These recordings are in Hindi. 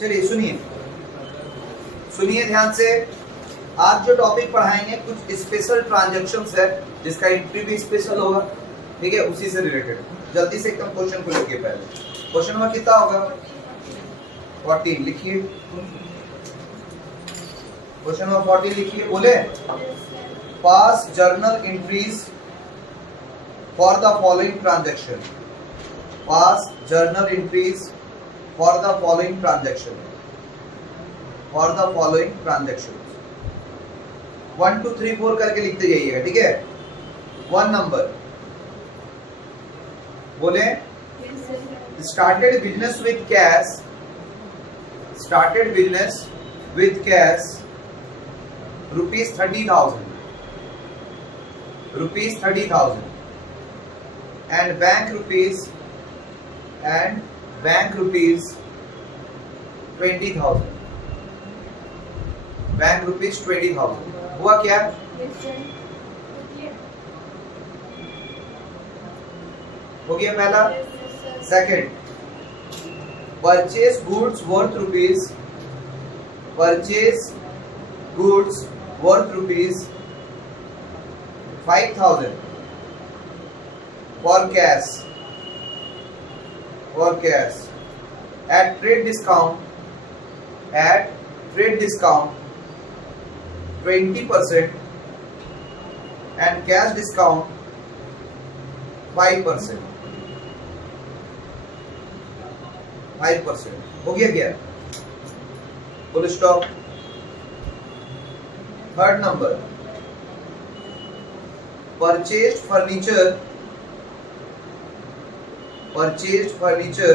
चलिए सुनिए सुनिए ध्यान से। आज जो टॉपिक पढ़ाएंगे कुछ स्पेशल ट्रांजैक्शंस है जिसका एंट्री भी स्पेशल होगा, ठीक है, उसी से रिलेटेड। जल्दी से एकदम क्वेश्चन को लिखिए। पहले क्वेश्चन नंबर कितना होगा? 14 लिखिए। क्वेश्चन नंबर 14 लिखिए। बोले पास journal entries for the following transaction. Pass journal entries for the following transaction. For the following transaction 1 2 3 4 करके लिखते जाइएगा, ठीक है। 1 नंबर बोले started business with cash. Started business with cash ₹30,000 ₹30,000 and bank rupees 20,000। Bank rupees 20,000 हुआ क्या? हो गया पहला। Second, purchase goods worth rupees. Purchase goods worth rupees 5,000 for cash. For cash at trade discount. At trade discount 20% and cash discount 5%। 5% हो गया क्या? Full stop. Third number, purchase furniture. Purchase furniture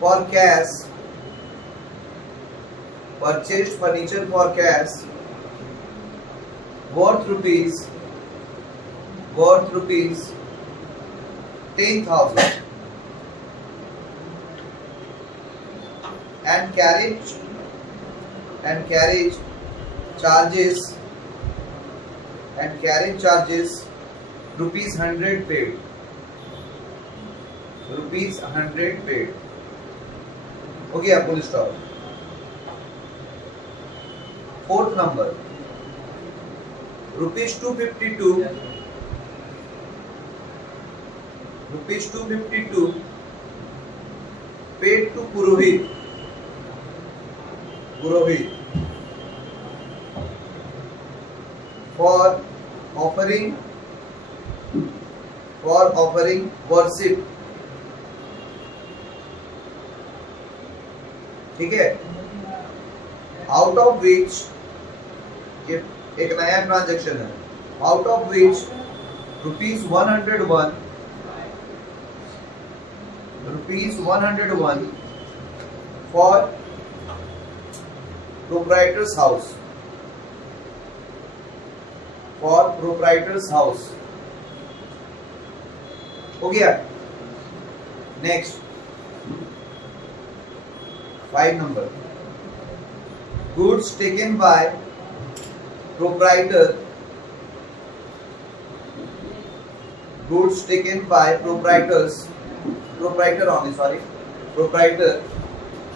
for cash. Purchased furniture for cash worth rupees 10,000 and carriage charges rupees 100 paid। rupees 100 paid हो गया full stop. Fourth number, rupees 252 paid to purohit for offering worship, ठीक है। आउट ऑफ विच, ये एक नया ट्रांजैक्शन है, out of which rupees 101 for proprietor's house. For proprietor's house हो गया। Next 5 number, goods taken by proprietor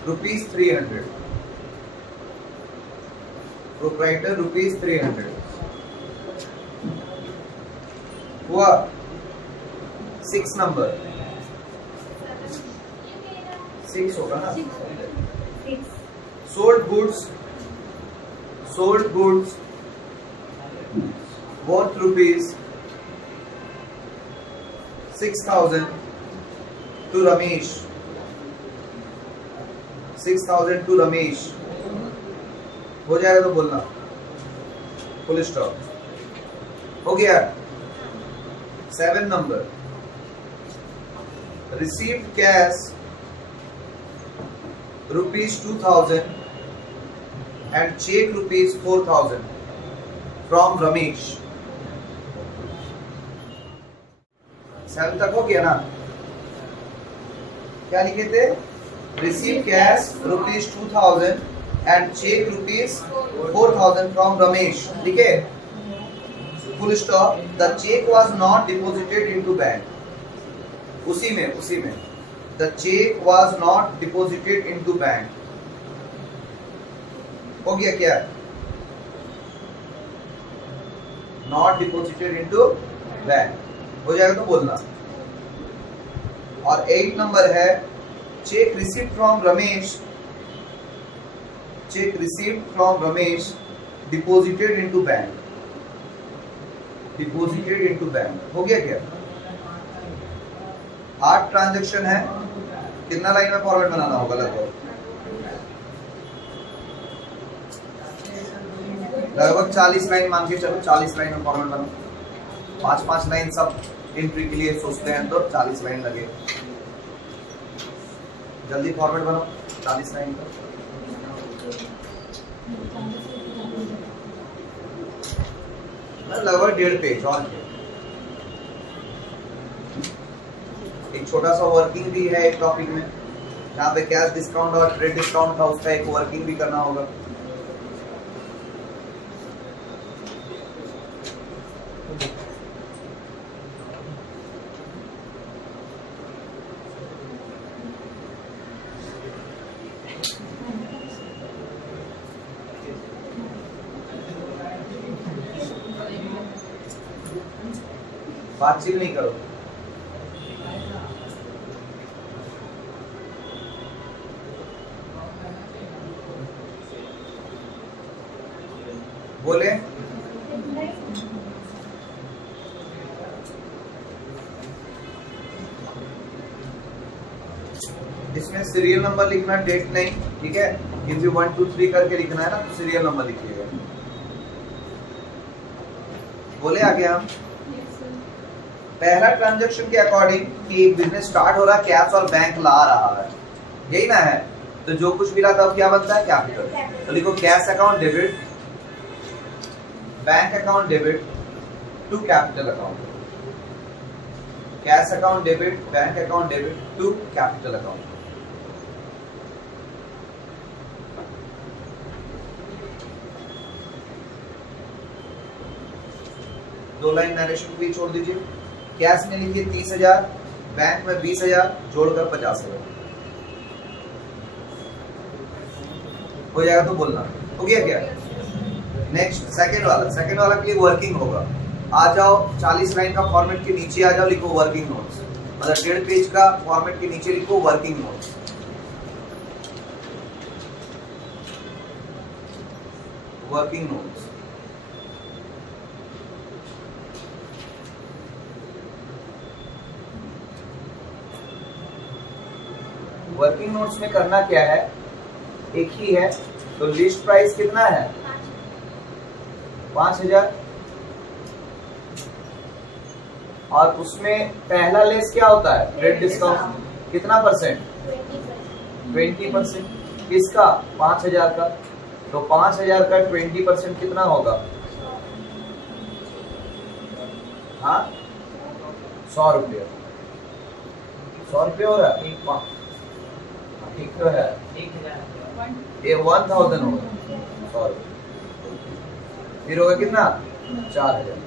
rupees 300। proprietor rupees 300 हुआ। 6 नंबर, 6 होगा ना। sold goods worth rupees 6,000 to Ramesh। 6,000 to Ramesh हो जाएगा तो बोलना। फुल स्टॉप हो गया। 7 number, received cash rupees 2,000 and check rupees 4,000 from Ramesh। 7 तक हो गया ना? क्या लिखे थे? receive cash rupees 2,000 and check rupees 4,000 from Ramesh, ठीक है। full stop। the check was not deposited into bank। उसी में the cheque was not deposited into bank. हो गया क्या? नॉट डिपॉजिटेड इनटू बैंक हो जाएगा तो बोलना। और 8 नंबर है check received from Ramesh, check received from Ramesh deposited into bank, deposited into bank. हो गया क्या? 8 ट्रांजैक्शन है, कितना लाइन में फॉर्मेट बनाना होगा? लगभग 40 लाइन मान के चलो, 40 लाइन में फॉर्मेट बनाओ। 5-5 लाइन सब एंट्री के लिए सोचते हैं तो 40 लाइन लगे। जल्दी फॉर्मेट बनाओ 40 लाइन का। लगभग 1.5 पेज। और एक छोटा सा वर्किंग भी है एक टॉपिक में, जहाँ पे कैश डिस्काउंट और ट्रेड डिस्काउंट था, उसका एक वर्किंग भी करना होगा। बातचीत नहीं करो। बोले इसमें सीरियल नंबर लिखना, डेट नहीं, ठीक है। किसी 1 2 3 करके लिखना है ना, तो सीरियल नंबर लिखिएगा। बोले आगे हम पहला ट्रांजैक्शन के अकॉर्डिंग कि बिजनेस स्टार्ट हो रहा है, कैश और बैंक ला रहा है, यही ना है। तो जो कुछ भी रहा था क्या बनता है? कैपिटल। तो लिखो cash account debit, bank account debit to capital account, cash account debit, bank account debit to capital account. दो लाइन नरेशन भी छोड़ दीजिए। कैश में लिखिए 30,000, बैंक में 20,000, जोड़कर 50,000 हो जाएगा तो बोलना। हो गया क्या? नेक्स्ट सेकंड वाला के लिए वर्किंग होगा। आ जाओ 40 लाइन का फॉर्मेट के नीचे आ जाओ, लिखो वर्किंग नोट्स। मतलब 1.5 पेज का फॉर्मेट के नीचे लिखो working notes. Working notes working notes में करना क्या है? एक ही है। तो लिस्ट प्राइस कितना है? 5,000। और उसमें पहला लेस क्या होता है? Trade discount. कितना परसेंट? 20%। किसका? 5,000 का। तो 5,000 का 20% कितना होगा? हाँ 100 रुपये। 100 रुपये हो रहा है? ठीक तो है। ये 1000 होगा। 100 रुपये फिर होगा कितना? 4,000।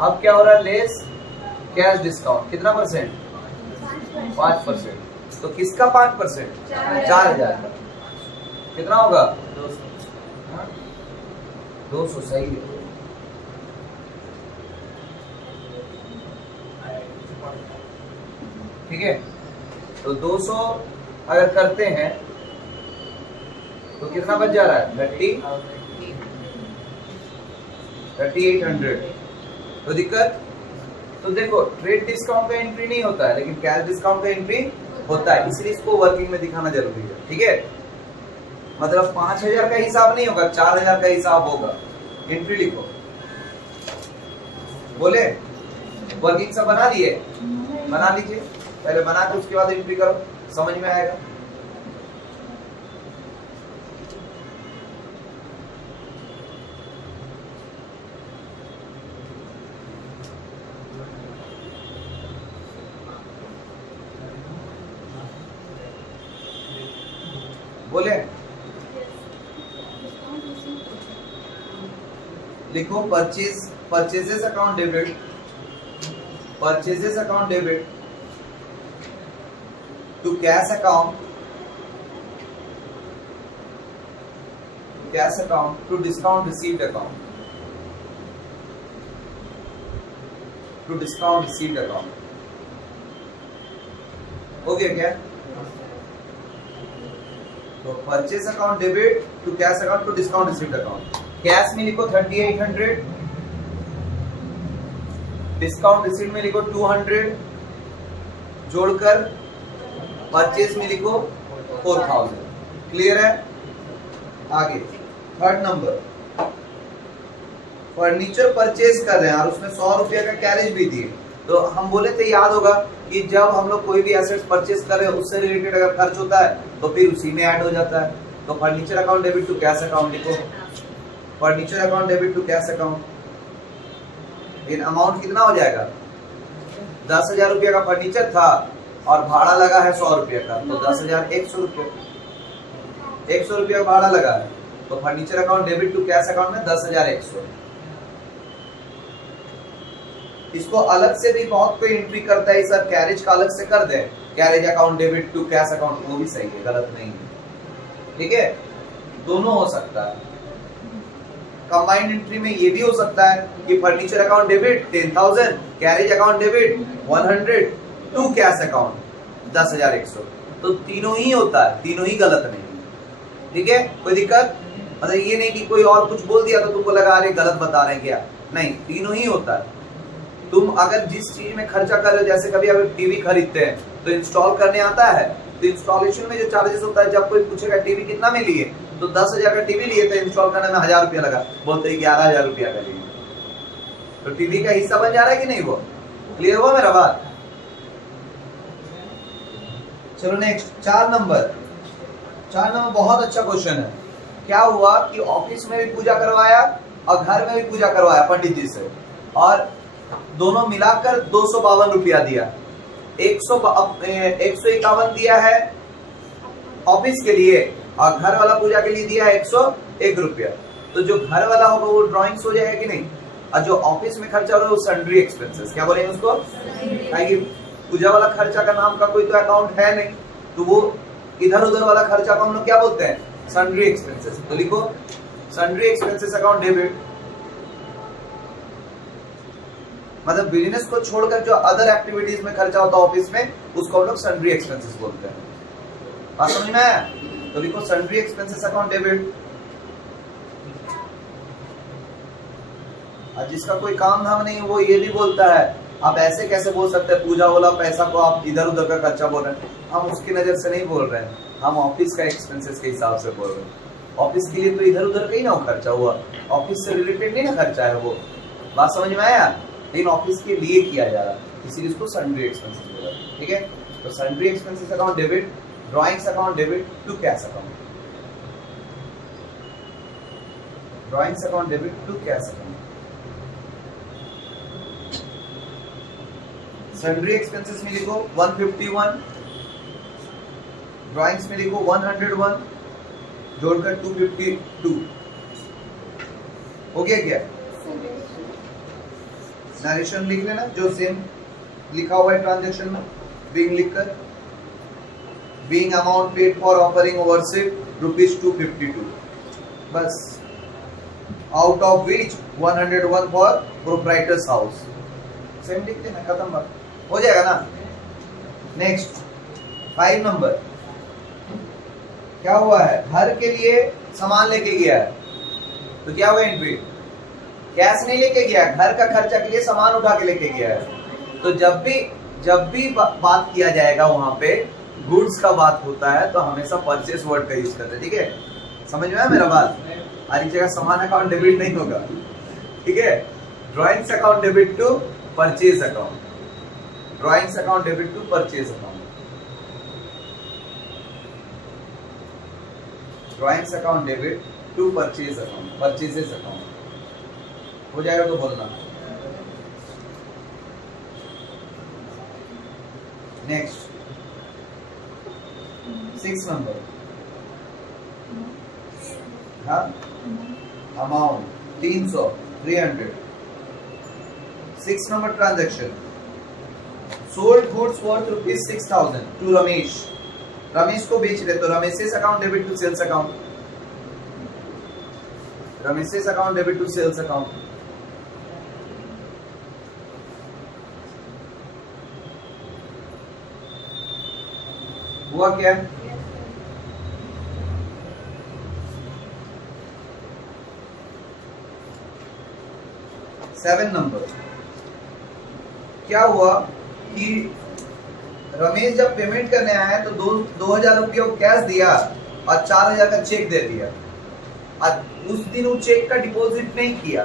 अब क्या हो रहा है? Less cash discount. कितना परसेंट? 5%। तो किसका 5%? 4,000 का। कितना होगा? 200। सही है। ठीक है। तो 200 अगर करते हैं तो कितना बच जा रहा है? 3800। तो दिक्कत? तो देखो ट्रेड डिस्काउंट का एंट्री नहीं होता है, लेकिन कैश डिस्काउंट का एंट्री होता है, इसलिए इसको वर्किंग में दिखाना जरूरी है। ठीक है। मतलब 5,000 का हिसाब नहीं होगा, 4,000 का हिसाब होगा। एंट्री लिखो। बोले वर्किंग सब बना लिए? बना लीजिए, पहले बना के उसके बाद एंट्री करो, समझ में आएगा। बोले लिखो purchases account debit, purchases account debit to cash account, cash account to discount received account, to discount received account. हो गया क्या? तो purchase account debit to cash account to discount received account. कैश में लिखो 3800, डिस्काउंट रिसीव्ड में लिखो 200, जोड़कर परचेज में लिखो 4000। क्लियर है? आगे थर्ड नंबर, फर्नीचर परचेज कर रहे हैं और उसमें 100 रुपया का कैरेज भी दिए। तो हम बोले थे, याद होगा कि जब हम लोग कोई भी एसेट्स परचेज कर रहे हैं उससे रिलेटेड अगर खर्च होता है तो फिर उसी में ऐड हो जाता है। तो furniture account debit to cash account लिखो, furniture account debit to cash account. इन अमाउंट कितना हो जाएगा? 10,000 रुपया का फर्नीचर था और भाड़ा लगा है 100 रुपया का, तो 10,100 रुपया, 100 रुपया भाड़ा लगा है। तो furniture account debit to cash account में 10,100। इसको अलग से भी बहुत कोई एंट्री करता है, सर कैरेज का अलग से कर दे, carriage account debit to cash account, वो भी सही है, गलत नहीं है। ठीक है, दोनों हो सकता है। कंबाइंड एंट्री में ये भी हो सकता है कि furniture account debit 10,000, carriage account debit 100 to cash account 10,100। तो तीनों ही होता है, तीनों ही गलत नहीं। ठीक है, कोई दिक्कत? मतलब ये नहीं कि कोई और कुछ बोल दिया तो तुमको लगा अरे गलत बता रहे हैं क्या, नहीं, तीनों ही होता है। तुम अगर जिस चीज में खर्चा कर रहे हो, जैसे कभी अगर टीवी खरीदते हैं तो इंस्टॉल करने आता है, तो इंस्टॉलेशन में जो चार्जेस होता है, जब कोई पूछेगा टीवी कितना में लिए, तो 10,000 का टीवी लिए तो इंस्टॉल करने में 1,000 रुपया लगा, बोलते हैं 11,000 रुपया का लिए। तो टीवी का हिस्सा बन जा रहा है कि नहीं? वो क्लियर हुआ मेरा बात? चलो नेक्स्ट, 4 नंबर बहुत अच्छा क्वेश्चन है। क्या हुआ कि ऑफिस में भी पूजा करवाया और घर में भी पूजा करवाया पंडित जी से, और दोनों मिलाकर 252 रुपया दिया। 151 दिया है ऑफिस के लिए और घर वाला पूजा के लिए दिया है 101 रुपया। तो जो घर वाला होगा वो ड्रॉइंग्स हो जाएगा कि नहीं, और जो ऑफिस में खर्चा हो रहा है वो सन्ड्री एक्सपेंसेस। क्या बोलेंगे उसको? कि पूजा वाला खर्चा का नाम का कोई तो अकाउंट है नहीं, तो वो इधर उधर वाला खर्चा को हम लोग क्या बोलते हैं? Sundry expenses. तो लिखो सन्ड्री एक्सपेंसेस अकाउंट डेबिट, मतलब बिजनेस को छोड़कर जो अदर एक्टिविटीज में खर्चा होता है ऑफिस में, उसको हम लोग सन्ड्री एक्सपेंसेस बोलते हैं। बात समझ में आया? तो लिखो सन्ड्री एक्सपेंसेस अकाउंट डेबिट। और जिसका कोई काम धाम नहीं वो ये भी बोलता है, आप ऐसे कैसे बोल सकते हैं पूजा वाला पैसा को आप इधर उधर का खर्चा बोल रहे हैं? हम उसकी नजर से नहीं बोल रहे हैं, हम ऑफिस का एक्सपेंसेस के हिसाब से बोल रहे हैं। ऑफिस के लिए तो इधर उधर का ही ना खर्चा हुआ, ऑफिस से रिलेटेड नहीं ना खर्चा है वो। बात समझ में आया? लेकिन ऑफिस के लिए किया जा रहा है, इसीलिए इसको सन्ड्री एक्सपेंसेस बोला। ठीक है, तो sundry expenses account debit, drawings account debit to cash account, drawings account debit to cash account. Sundry expenses में लिखो 151, ड्रॉइंग्स में लिखो 101, जोड़कर 252। हो गया क्या? नरेशन लिख लेना जो सेम लिखा हुआ है ट्रांजैक्शन में, बीइंग लिखकर, being amount paid for offering worship ₹252, बस, out of which 101 for proprietor's house. Same लिख देना, खत्म बात, हो जाएगा ना। नेक्स्ट 5 नंबर, क्या हुआ है? घर के लिए सामान लेके गया है, तो क्या हुआ एंट्री? कैश नहीं लेके गया, घर का खर्चा के लिए सामान उठा के लेके गया है। तो जब भी बात किया जाएगा वहां पे गुड्स का बात होता है तो हमेशा परचेस वर्ड का यूज करते हैं। ठीक है, समझ में आया मेरा बात? हर एक जगह सामान अकाउंट डेबिट नहीं होगा। ठीक है, drawings account debit to purchase account, drawings account debit to purchase account, drawings account debit to purchase account, purchases account. हो जाएगा तो बोलना। नेक्स्ट 6 नंबर, हाँ, amount 300, 300। 6 number transaction sold goods worth ₹6,000 to Ramesh. Ramesh को बेच रहे, तो Ramesh's account debit to sales account, Ramesh's account debit to sales account. हुआ क्या? सेवन नंबर क्या हुआ कि रमेश जब पेमेंट करने आया तो 2,000 रुपया कैश दिया और 4,000 का चेक दे दिया। उस दिन वो चेक का डिपॉजिट नहीं किया।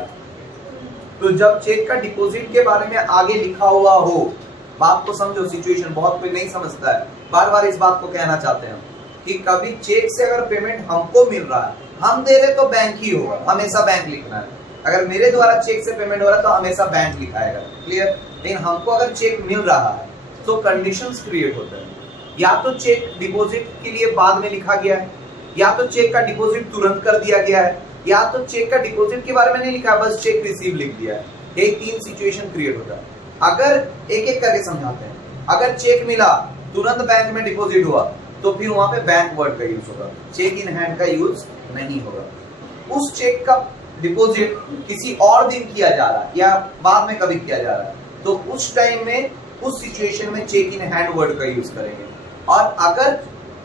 तो जब चेक का डिपॉजिट के बारे में आगे लिखा हुआ हो, बात को समझो, सिचुएशन बहुत कोई नहीं समझता है, बार बार इस बात को कहना चाहते हैं कि कभी चेक से अगर पेमेंट हमको मिल रहा है, हम दे रहे तो बैंक ही होगा, हमेशा बैंक लिखना है। अगर मेरे द्वारा चेक से पेमेंट हो रहा है तो हमेशा बैंक लिखाएगा, क्लियर। लेकिन हमको अगर चेक मिल रहा है तो कंडीशंस क्रिएट होते हैं, या तो चेक डिपॉजिट के लिए बाद में लिखा गया है, या तो चेक का डिपॉजिट तुरंत कर दिया गया है, या तो चेक का डिपॉजिट के बारे में नहीं लिखा, बस चेक रिसीव लिख दिया है। ये 3 सिचुएशन क्रिएट होता है। अगर एक एक करके समझाते हैं, अगर चेक मिला तुरंत बैंक में डिपॉजिट हुआ तो फिर वहां पे बैंक वर्ड का यूज होगा, चेक इन हैंड का यूज नहीं होगा। उस चेक का डिपॉजिट किसी और दिन किया जा रहा है या बाद में कभी किया जा रहा है, तो उस टाइम में, उस सिचुएशन में चेक इन हैंड वर्ड का यूज करेंगे। और अगर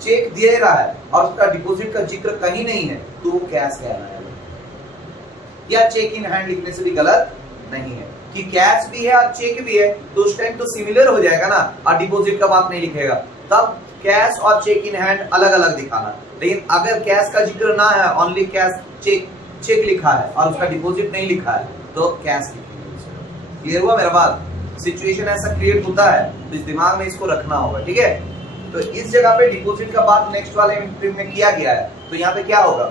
चेक दे रहा है और उसका डिपॉजिट का जिक्र कहीं नहीं है तो वो कैश कहना है, या चेक इन हैंड लिखने से भी गलत नहीं है कि कैश भी है और चेक भी है, तो उस टाइम तो सिमिलर हो जाएगा ना, और डिपॉजिट का बात नहीं लिखेगा, तब कैश और चेक इन हैंड अलग अलग दिखाना। लेकिन अगर कैश का जिक्र ना है, ओनली कैश, चेक लिखा है और उसका डिपॉजिट नहीं लिखा है, तो कैश लिखेंगे। क्लियर हुआ मेरा बात? सिचुएशन ऐसा क्रिएट होता है तो इस दिमाग में इसको रखना होगा, ठीक है। तो इस जगह पे डिपॉजिट का बात नेक्स्ट वाले में किया गया है, तो यहाँ पे क्या होगा?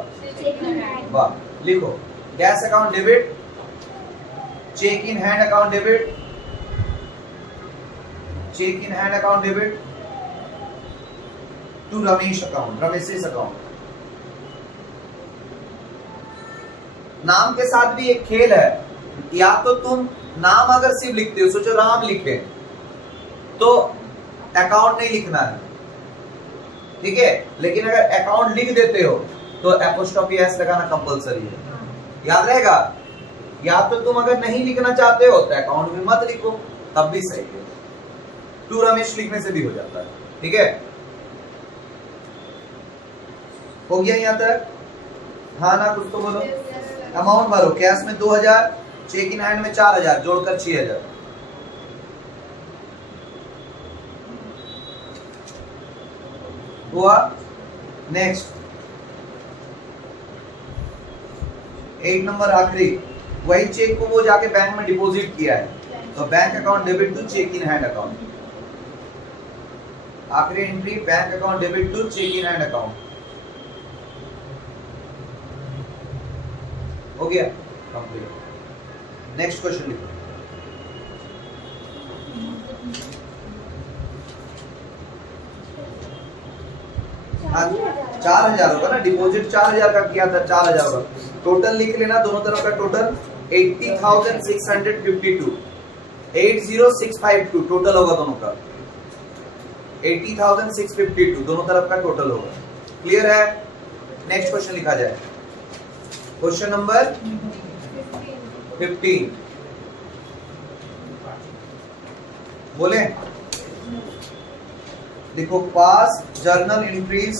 वाह, लिखो cash account debit, cheque in hand account debit, cheque in hand account debit to Ramesh account, Ramesh's account. नाम के साथ भी एक खेल है, या तो तुम नाम अगर सिर्फ लिखते हो, सोचो राम लिखे तो अकाउंट नहीं लिखना है, ठीक है। लेकिन अगर अकाउंट लिख देते हो तो एपोस्ट्रोफी एस लगाना कंपलसरी है, याद रहेगा। या तो तुम अगर नहीं लिखना चाहते हो तो अकाउंट में मत लिखो, तब भी सही है, टू रमेश लिखने से भी हो जाता है, ठीक है। हो गया यहां तक? हाँ ना, कुछ तो बोलो। अमाउंट भरो, कैश में 2,000, चेक इन हैंड में 4,000, जोड़कर 6,000। हुआ? नेक्स्ट 8 नंबर आखिरी, वही चेक को वो जाके बैंक में डिपॉजिट किया है, तो bank account debit to cheque in hand account. आखिरी entry, bank account debit to cheque in hand account. हो गया कंप्लीट। नेक्स्ट क्वेश्चन लिखो। हाँ, 4,000 होगा ना, डिपॉजिट 4,000 का किया था, 4,000 होगा। टोटल लिख लेना दोनों तरफ का टोटल 80,652, 80,652 टोटल होगा दोनों का, 80,652 दोनों तरफ का टोटल होगा। क्लियर है? नेक्स्ट क्वेश्चन लिखा जाए, क्वेश्चन नंबर 15। बोले, देखो, पास journal entries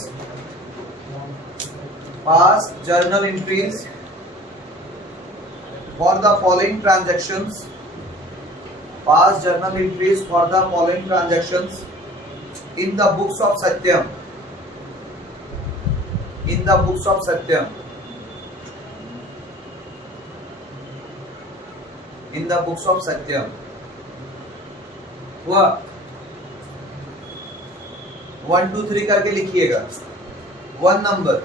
for the following transactions, past journal entries for the following transactions in the books of Satyam, in the books of Satyam, in the books of Satyam। हुआ? 1 2 3 करके लिखिएगा। 1 नंबर,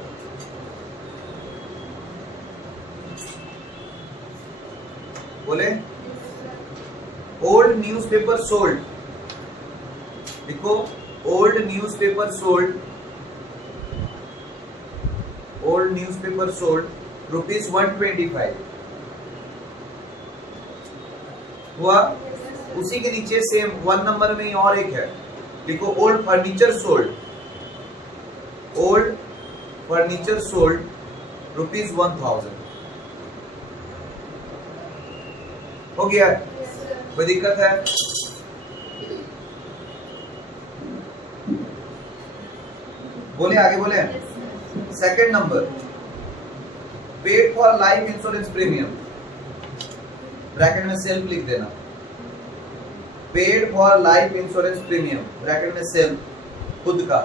बोले, ओल्ड न्यूज़पेपर सोल्ड, देखो, old newspaper sold, old newspaper sold ₹125। हुआ? उसी के नीचे सेम 1 नंबर में ही और एक है, देखो old furniture sold, old furniture sold ₹1000। हो गया, कोई दिक्कत है? बोले आगे बोले। Second number, paid for life insurance premium, bracket में सेल्फ लिख देना, paid for life insurance premium bracket में सेल्फ, खुद का,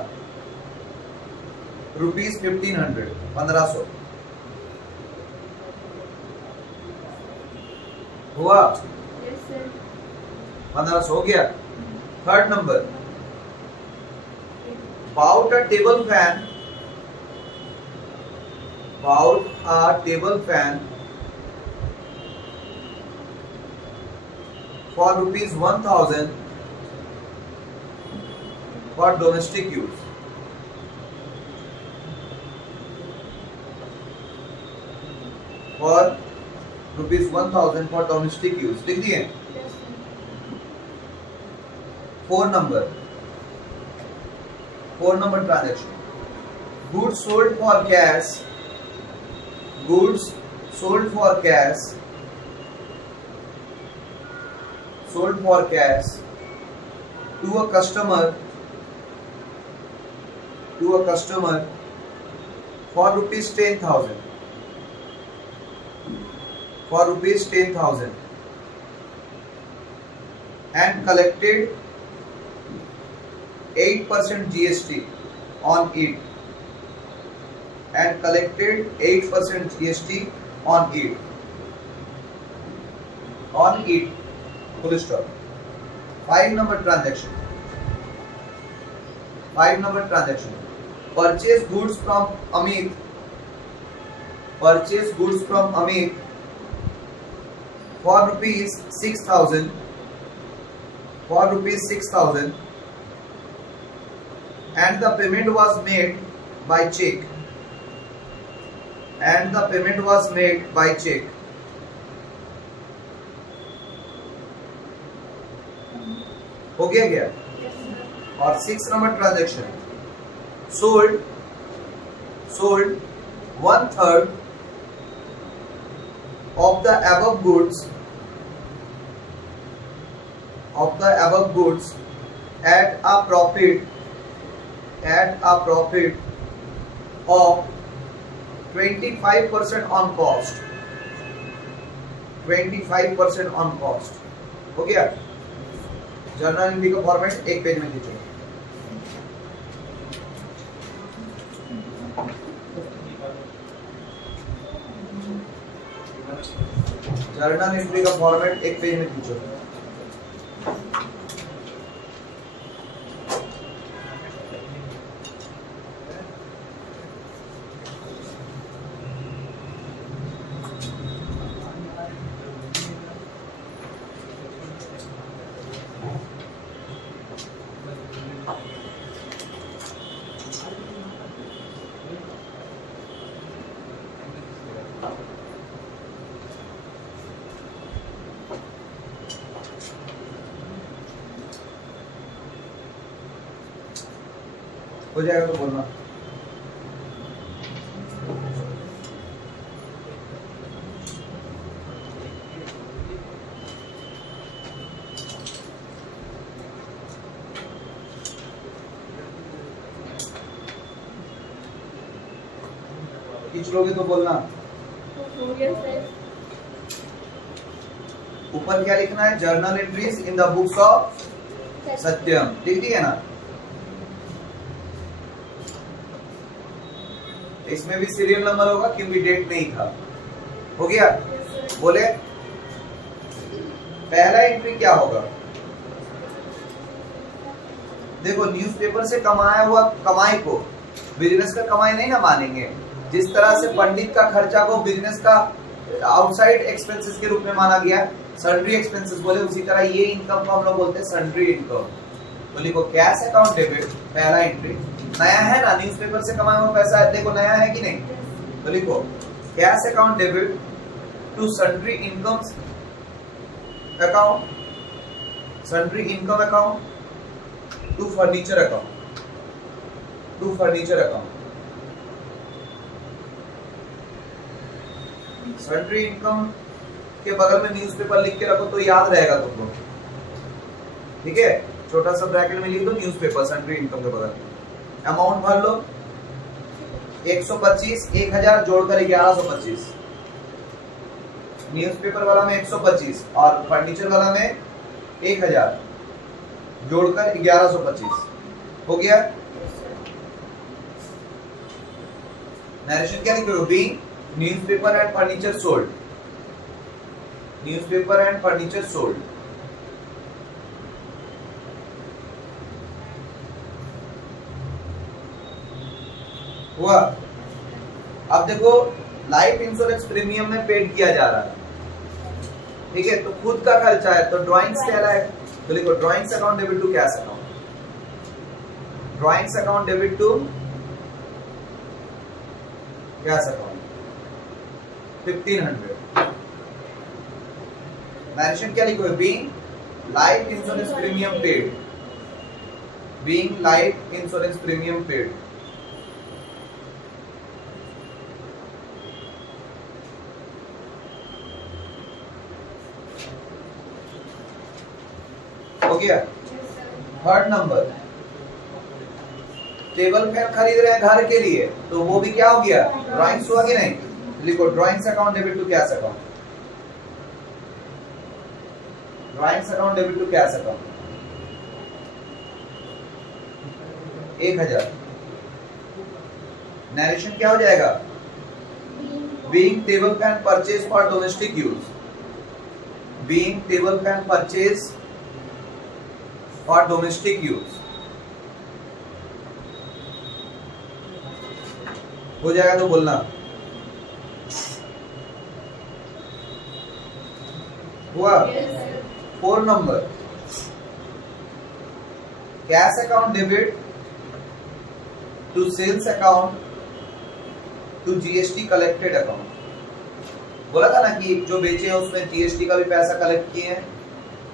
₹1500, 1500 हुआ, 1500 हो गया। Third number, bought a table fan, bought a table fan for ₹1000 for domestic use, for ₹1000 for domestic use, लिख दिए। 4 number transaction, goods sold for cash, goods sold for cash, sold for cash to a customer for ₹10,000, for ₹10,000 and collected 8% GST on it, and collected 8% GST on it, full stop। 5 number transaction, purchase goods from Amit, for ₹6,000, and the payment was made by check, हो गया क्या? और 6 number transaction, sold 1/3 of the above goods at a profit of 25% on cost, 25% on cost। हो गया? जर्नल एंट्री का फॉर्मेट एक पेज में खींचो। जर्नल एंट्री का फॉर्मेट एक पेज में खींचो। हो जाएगा तो बोलना। खींच लोगे तो बोलना। ऊपर क्या लिखना है? Journal entries in the books of Satyam, लिख दिए ना? इसमें भी सीरियल नंबर होगा क्योंकि डेट नहीं था। हो गया? बोले पहला एंट्री क्या होगा? देखो, न्यूज़पेपर से कमाया हुआ कमाई को बिजनेस का कमाई नहीं ना मानेंगे। जिस तरह से पंडित का खर्चा को बिजनेस का आउटसाइड एक्सपेंसेस के रूप में माना गया, सन्ड्री एक्सपेंसेस बोले, उसी तरह ये इनकम को हम लोग बोलते हैं सन्ड्री इनकम। तो लिखो कैश अकाउंट डेबिट, पहला एंट्री नया है ना, न्यूज़पेपर से कमाया हुआ पैसा है, देखो नया है कि नहीं? तो लिखो cash account debit to sundry incomes account sundry income account to furniture account, to furniture account. Sundry income के बगल में न्यूज़पेपर लिख के रखो तो याद रहेगा तुमको, ठीक है। छोटा सा ब्रैकेट में लिख दो न्यूज़पेपर सन्ड्री इनकम के बगल में। अमाउंट भर लो 125, 1000 जोड़कर 1125। न्यूज़पेपर वाला में 125 और फर्नीचर वाला में 1000 जोड़कर 1125 हो गया। नरेशन क्या लिखोगे? Being newspaper and furniture sold, newspaper and furniture sold. हुआ। अब देखो लाइफ इंश्योरेंस प्रीमियम में पेड किया जा रहा है, ठीक है, तो खुद का खर्चा है तो ड्राइंग्स कहलाएगा। तो लिखो drawings account debit to cash account, drawings account debit to cash account 1500। Mention क्या लिखोगे? Being life insurance premium paid, being life insurance premium paid. हो गया। थर्ड नंबर, टेबल फैन खरीद रहे हैं घर के लिए, तो वो भी क्या हो गया? ड्राइंग्स हुआ कि नहीं? लिखो drawings account debit to cash account, drawings account debit to cash account 1000। Narration क्या हो जाएगा? Being table fan purchase for domestic use, being table fan purchase for domestic use हो जाएगा तो बोलना। हुआ। 4 number, cash account debit to sales account to GST collected account. बोला था ना कि जो बेचे हैं उसमें जीएसटी का भी पैसा कलेक्ट किए हैं,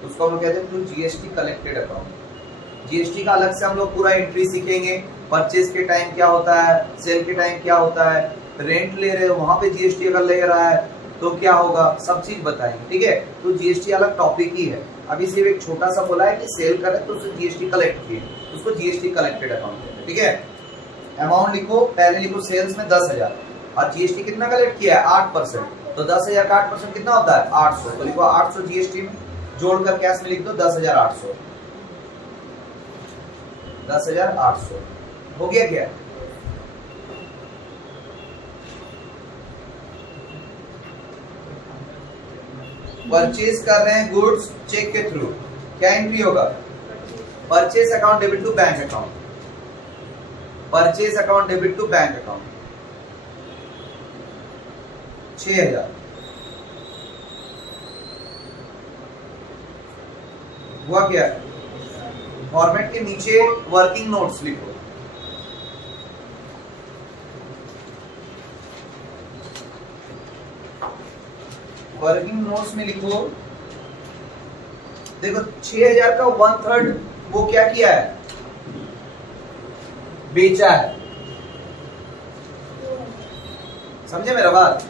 उसको हम कहते हैं to GST collected account. GST का अलग से हम लोग पूरा एंट्री सीखेंगे, परचेज के टाइम क्या होता है, सेल के टाइम क्या होता है, रेंट ले रहे हो वहां पे जीएसटी अगर ले रहा है तो क्या होगा, सब चीज बताएंगे, ठीक है। तो जीएसटी अलग टॉपिक ही है। अभी सिर्फ एक छोटा सा बोला है कि सेल करे तो उससे जीएसटी कलेक्ट किए, उसको जीएसटी कलेक्टेड अकाउंट कहते हैं, ठीक है। अमाउंट लिखो, पहले लिखो सेल्स में 10,000 और जीएसटी कितना कलेक्ट किया है? 8%। तो 10,000 का 8% कितना होता है? 800। तो लिखो 800 जीएसटी में, जोड़कर कैश में लिख दो 10,800, 10,800 हो गया क्या? परचेज कर रहे हैं गुड्स चेक के थ्रू, क्या एंट्री होगा? Purchase account debit to bank account, purchase account debit to bank account 6,000 हुआ क्या? फॉर्मेट के नीचे वर्किंग नोट्स लिखो, वर्किंग नोट्स में लिखो। देखो 6,000 का 1/3 वो क्या किया है? बेचा है, समझे मेरा बात?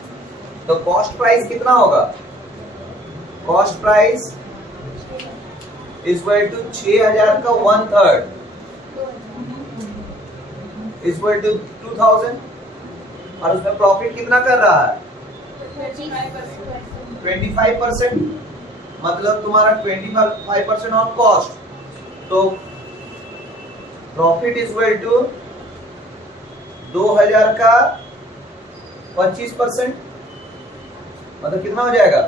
तो कॉस्ट प्राइस कितना होगा? कॉस्ट प्राइस इक्वल टू 6,000 का 1/3 इक्वल टू 2,000 और उसमें प्रॉफिट कितना कर रहा है? 25%, मतलब तुम्हारा 25% ऑन कॉस्ट, तो प्रॉफिट इक्वल टू 2,000 का 25%, मतलब कितना हो जाएगा?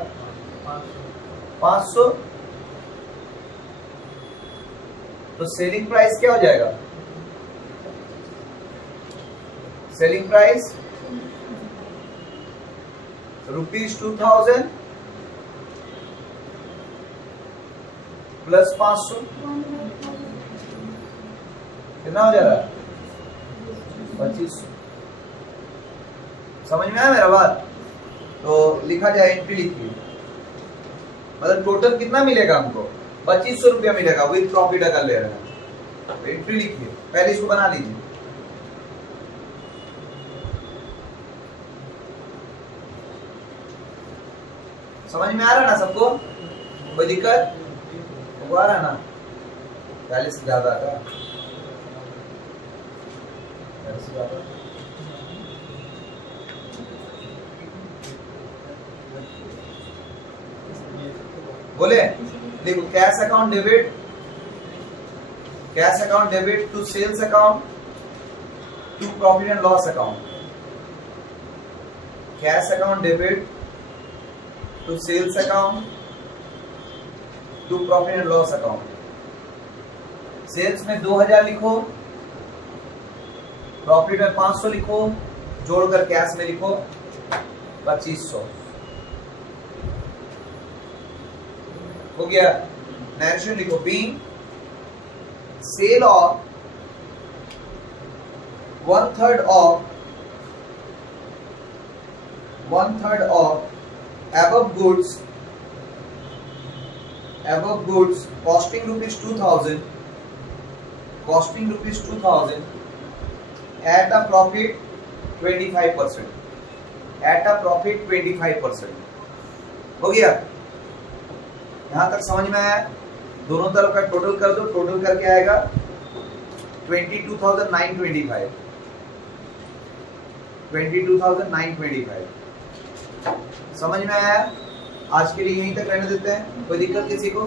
500। तो सेलिंग प्राइस क्या हो जाएगा? सेलिंग प्राइस ₹2,000 प्लस 500 कितना हो जा रहा है? 2500। समझ में आया मेरा बात? तो लिखा जाए, एंट्री लिखिए, मतलब टोटल कितना मिलेगा हमको? 2500 रुपया मिलेगा विद प्रॉफिट अगर ले रहे हैं। एंट्री लिखिए, पहले इसको बना लीजिए। समझ में आ रहा है ना सबको? कोई दिक्कत आ रहा है ना? 40 से ज्यादा का बोले देखो, cash account debit to sales account to profit and loss account. Cash account debit to sales account to profit and loss account. Sales में 2000 लिखो, प्रॉफिट में 500 लिखो, जोड़कर कैश में लिखो 2500। हो गया। नरेशन लिखो, being sale of 1/3 of above goods costing rupees 2000 at a profit 25%। हो गया? यहां तक समझ में आया? दोनों तरफ का टोटल कर दो, टोटल करके आएगा 22,925। 22,925 समझ में आया? आज के लिए यहीं तक रहने देते हैं। कोई दिक्कत किसी को?